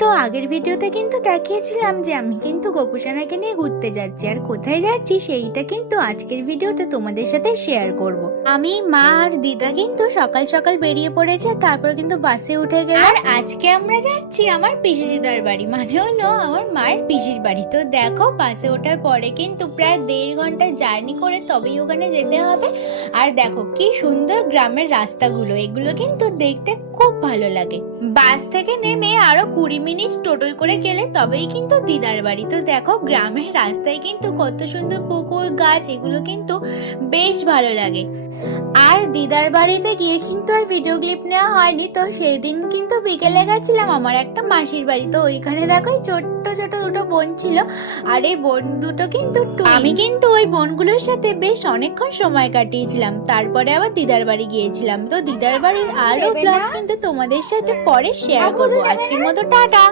তো আগের ভিডিওতে কিন্তু দেখিয়েছিলাম যে আমি কিন্তু গোপুসোনাকে নিয়ে ঘুরতে যাচ্ছি, আর কোথায় যাচ্ছি সেইটা কিন্তু আজকের ভিডিওতে তোমাদের সাথে শেয়ার করব। আমি, মা আর দিদা কিন্তু সকাল সকাল বেরিয়ে পড়েছে, তারপর কিন্তু বাসে উঠে গেল। আর আজকে আমরা যাচ্ছি আমার পিসি দিদার বাড়ি, মানে হলো আমার মায়ের পিসির বাড়ি। তো দেখো বাসে ওঠার পরে কিন্তু প্রায় 1.5 ঘন্টা জার্নি করে তবেই ওখানে যেতে হবে। আর দেখো কি সুন্দর গ্রামের রাস্তাগুলো, এগুলো কিন্তু দেখতে খুব ভালো লাগে। বাস থেকে নেমে আরো 20 মিনিট টোটোয় করে গেলে তবেই কিন্তু দিদার বাড়ি। তো দেখো গ্রামের রাস্তায় কিন্তু কত সুন্দর পুকুর, গাছ, এগুলো কিন্তু বেশ ভালো লাগে। আর দিদার বাড়িতে গিয়ে কিন্তু আর ভিডিও ক্লিপ নেওয়া হয়নি। তো সেই দিন কিন্তু বিকেলে গেছিলাম আমার একটা মাসির বাড়ি। তো ওইখানে দেখো ছোট্ট ছোট দুটো বোন ছিল, আর এই বোন দুটো কিন্তু আমি কিন্তু ওই বোনগুলোর সাথে বেশ অনেকক্ষণ সময় কাটিয়েছিলাম। তারপরে আবার দিদার বাড়ি গিয়েছিলাম। তো দিদার বাড়ির আরো ব্লগ কিন্তু তোমাদের সাথে পরে শেয়ার করবো। আজকের মতো টাটা।